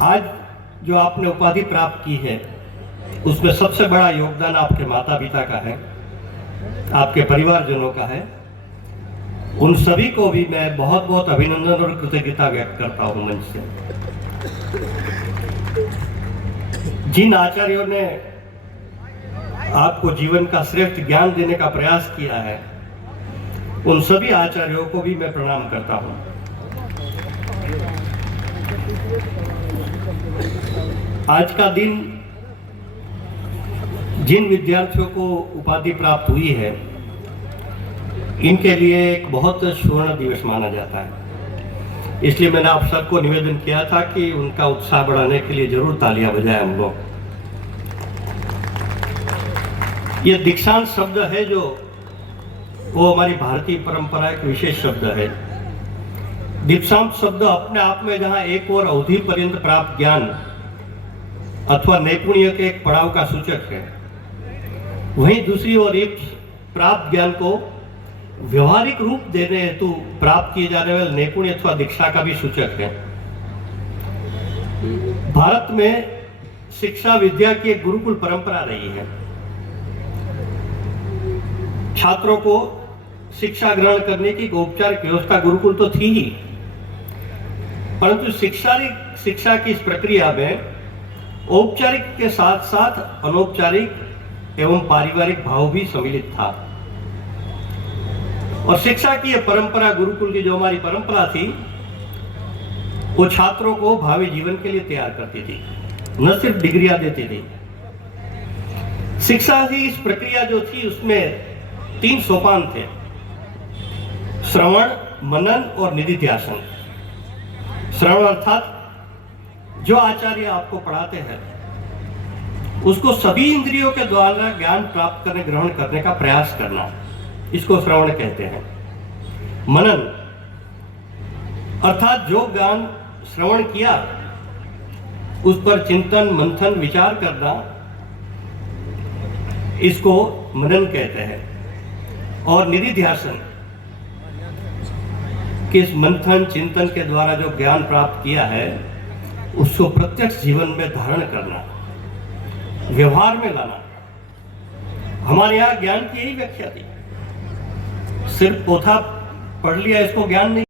आज जो आपने उपाधि प्राप्त की है उसमें सबसे बड़ा योगदान आपके माता पिता का है, आपके परिवारजनों का है। उन सभी को भी मैं बहुत बहुत अभिनंदन और कृतज्ञता व्यक्त करता हूं मंच से। जिन आचार्यों ने आपको जीवन का श्रेष्ठ ज्ञान देने का प्रयास किया है, उन सभी आचार्यों को भी मैं प्रणाम करता हूं। आज का दिन जिन विद्यार्थियों को उपाधि प्राप्त हुई है, इनके लिए एक बहुत सुवर्ण दिवस माना जाता है। इसलिए मैंने आप सबको निवेदन किया था कि उनका उत्साह बढ़ाने के लिए जरूर तालियां बजाएं हम लोग। ये दीक्षांत शब्द है जो वो हमारी भारतीय परंपरा एक विशेष शब्द है। दीक्षांत शब्द अपने आप में जहां एक और अवधि पर्यंत प्राप्त ज्ञान अथवा नैपुण्य के एक पड़ाव का सूचक है, वहीं दूसरी ओर एक प्राप्त ज्ञान को व्यवहारिक रूप देने हेतु प्राप्त किए जाने वाले नैपुण्य अथवा दीक्षा का भी सूचक है। भारत में शिक्षा विद्या की एक गुरुकुल परंपरा रही है। छात्रों को शिक्षा ग्रहण करने की औपचारिक व्यवस्था गुरुकुल तो थी ही, परंतु शिक्षा की इस प्रक्रिया में औपचारिक के साथ साथ अनौपचारिक एवं पारिवारिक भाव भी सम्मिलित था। और शिक्षा की यह परंपरा, गुरुकुल की जो हमारी परंपरा थी, वो छात्रों को भावी जीवन के लिए तैयार करती थी, न सिर्फ डिग्रियां देती थी। शिक्षा की इस प्रक्रिया जो थी उसमें 3 सोपान थे: श्रवण, मनन और निधिध्यासन। श्रवण अर्थात जो आचार्य आपको पढ़ाते हैं उसको सभी इंद्रियों के द्वारा ज्ञान प्राप्त करने, ग्रहण करने का प्रयास करना, इसको श्रवण कहते हैं। मनन अर्थात जो ज्ञान श्रवण किया उस पर चिंतन, मंथन, विचार करना, इसको मनन कहते हैं। और निधिध्यासन, कि इस मंथन चिंतन के द्वारा जो ज्ञान प्राप्त किया है उसको प्रत्यक्ष जीवन में धारण करना, व्यवहार में लाना। हमारे यहाँ ज्ञान की यही व्याख्या थी। सिर्फ पोथा पढ़ लिया इसको ज्ञान नहीं।